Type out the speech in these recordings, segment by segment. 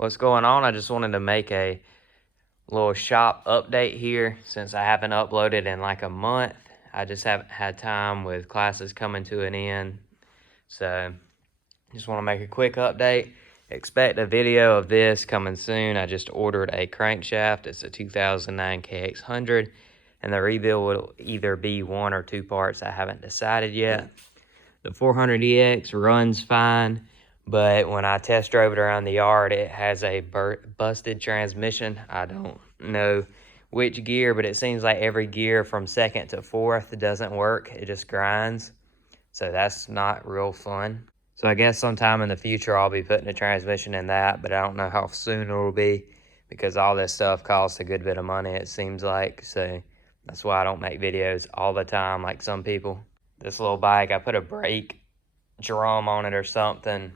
What's going on? I just wanted to make a little shop update here since I haven't uploaded in like a month. I just haven't had time with classes coming to an end. So just want to make a quick update. Expect a video of this coming soon. I just ordered a crankshaft. It's a 2009 KX100 and the rebuild will either be 1 or 2 parts. I haven't decided yet. The 400EX runs fine, but when I test drove it around the yard, it has a busted transmission. I don't know which gear, but it seems like every gear from 2nd to 4th doesn't work. It just grinds. So that's not real fun. So I guess sometime in the future, I'll be putting a transmission in that, but I don't know how soon it will be because all this stuff costs a good bit of money, it seems like. So that's why I don't make videos all the time like some people. This little bike, I put a brake drum on it or something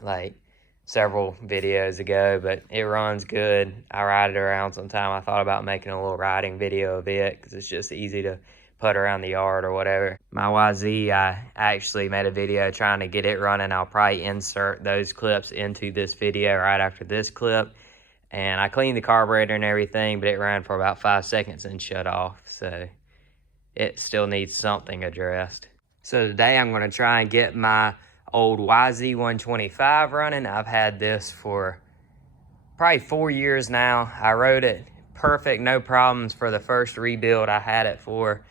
like several videos ago, but it runs good. I ride it around sometime. I thought about making a little riding video of it because it's just easy to put around the yard or whatever. My YZ, I actually made a video trying to get it running. I'll probably insert those clips into this video right after this clip. And I cleaned the carburetor and everything, but it ran for about 5 seconds and shut off. So it still needs something addressed. So today I'm going to try and get my old yz125 running. I've had this for probably 4 years now. I rode it perfect, no problems for the first rebuild I had it for.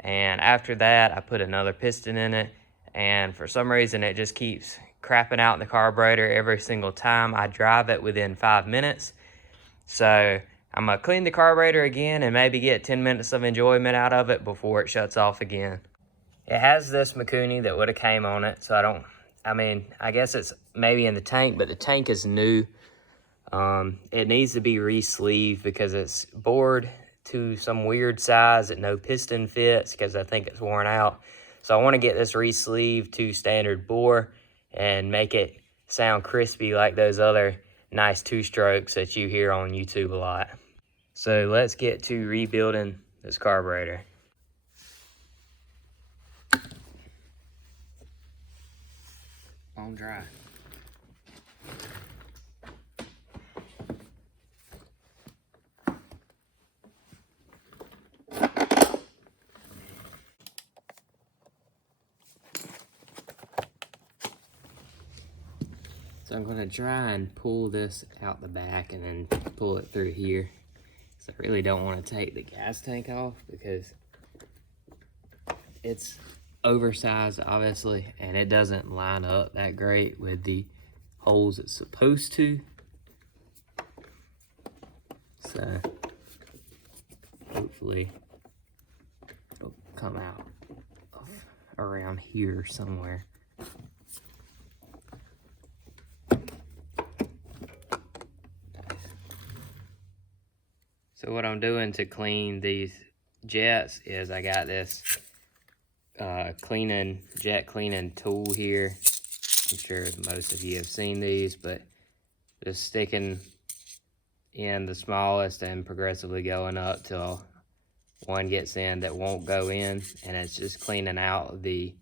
And after that, I put another piston in it. And for some reason, it just keeps crapping out in the carburetor every single time I drive it within 5 minutes. So I'm going to clean the carburetor again and maybe get 10 minutes of enjoyment out of it before it shuts off again. It has this Mikuni that would have came on it, so I guess it's maybe in the tank, but the tank is new. It needs to be re-sleeved because it's bored to some weird size that no piston fits because I think it's worn out. So I want to get this re-sleeved to standard bore and make it sound crispy like those other nice 2-strokes that you hear on YouTube a lot. So let's get to rebuilding this carburetor. On dry. So I'm going to try and pull this out the back and then pull it through here. So I really don't want to take the gas tank off because it's oversized, obviously, and it doesn't line up that great with the holes it's supposed to. So hopefully it'll come out around here somewhere. So what I'm doing to clean these jets is I got this jet cleaning tool here. I'm sure most of you have seen these, but just sticking in the smallest and progressively going up till one gets in that won't go in, and it's just cleaning out the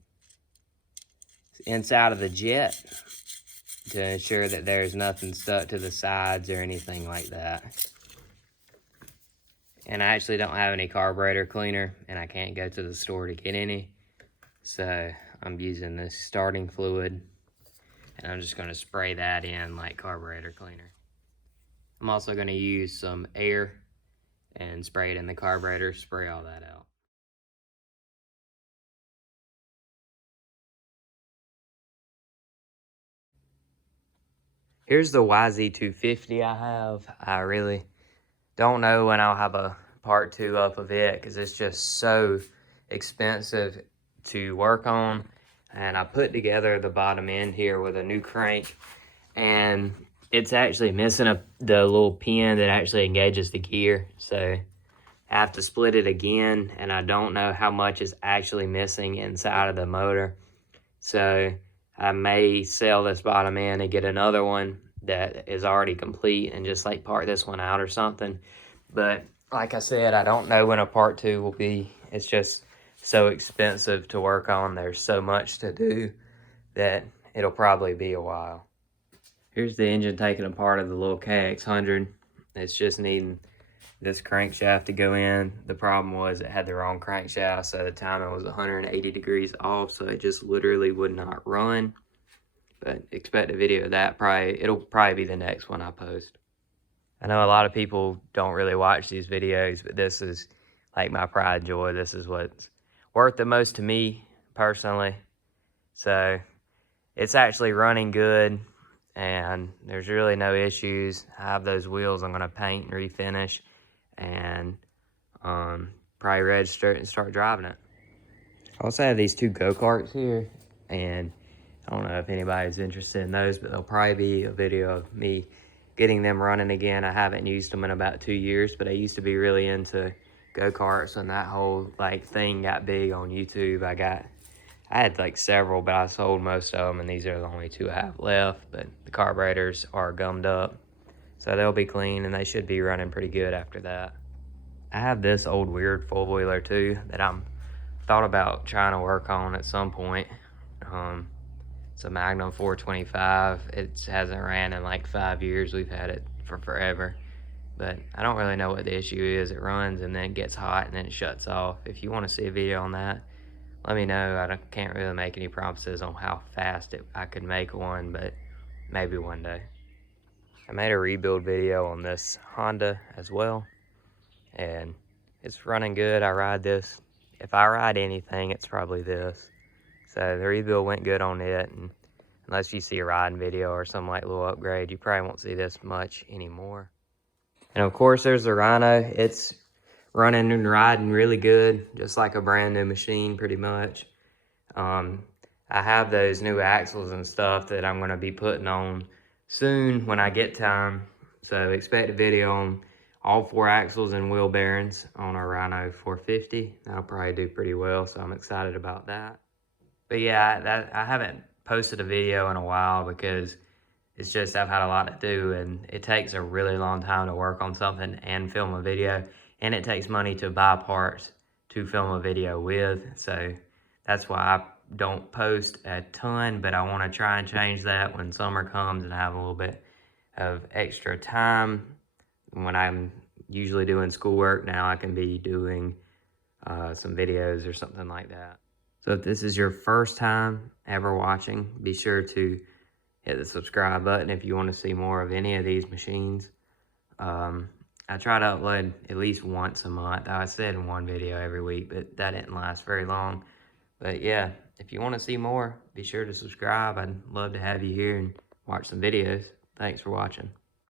inside of the jet to ensure that there's nothing stuck to the sides or anything like that. And I actually don't have any carburetor cleaner, and I can't go to the store to get any. So I'm using this starting fluid, and I'm just going to spray that in like carburetor cleaner. I'm also going to use some air and spray it in the carburetor, spray all that out. Here's the YZ250 I have. I really don't know when I'll have a part 2 up of it because it's just so expensive to work on. And I put together the bottom end here with a new crank, and it's actually missing the little pin that actually engages the gear. So I have to split it again, and I don't know how much is actually missing inside of the motor. So I may sell this bottom end and get another one that is already complete and just like part this one out or something. But like I said, I don't know when a part 2 will be. It's just so expensive to work on. There's so much to do that it'll probably be a while. Here's the engine taking apart of the little KX100. It's just needing this crankshaft to go in. The problem was it had the wrong crankshaft, so the timing was 180 degrees off, so it just literally would not run. But expect a video of that. It'll probably be the next one I post. I know a lot of people don't really watch these videos, but this is like my pride and joy. This is what's worth the most to me personally. So it's actually running good, and there's really no issues. I have those wheels I'm going to paint and refinish, and probably register it and start driving it. I also have these 2 go-karts here, and I don't know if anybody's interested in those, but there'll probably be a video of me getting them running again. I haven't used them in about 2 years, but I used to be really into go-karts, and that whole like thing got big on YouTube. I had like several, but I sold most of them, and these are the only 2 I have left. But the carburetors are gummed up, so they'll be clean, and they should be running pretty good after that. I have this old weird four-wheeler too that I'm thought about trying to work on at some point. It's a Magnum 425. It hasn't ran in like 5 years. We've had it for forever, but I don't really know what the issue is. It runs and then it gets hot and then it shuts off. If you want to see a video on that, let me know. I can't really make any promises on how fast I could make one, but maybe one day. I made a rebuild video on this Honda as well, and it's running good. I ride this. If I ride anything, it's probably this. So the rebuild went good on it, and unless you see a riding video or some like little upgrade, you probably won't see this much anymore. And of course, there's the Rhino. It's running and riding really good, just like a brand new machine, pretty much. I have those new axles and stuff that I'm going to be putting on soon when I get time. So expect a video on all 4 axles and wheel bearings on our Rhino 450. That'll probably do pretty well, so I'm excited about that. But yeah, I haven't posted a video in a while because it's just I've had a lot to do, and it takes a really long time to work on something and film a video, and it takes money to buy parts to film a video with. So that's why I don't post a ton, but I want to try and change that when summer comes and I have a little bit of extra time. When I'm usually doing schoolwork, now I can be doing some videos or something like that. So if this is your first time ever watching, be sure to hit the subscribe button if you want to see more of any of these machines. I try to upload at least once a month. I said one video every week, but that didn't last very long. But yeah, if you want to see more, be sure to subscribe. I'd love to have you here and watch some videos. Thanks for watching.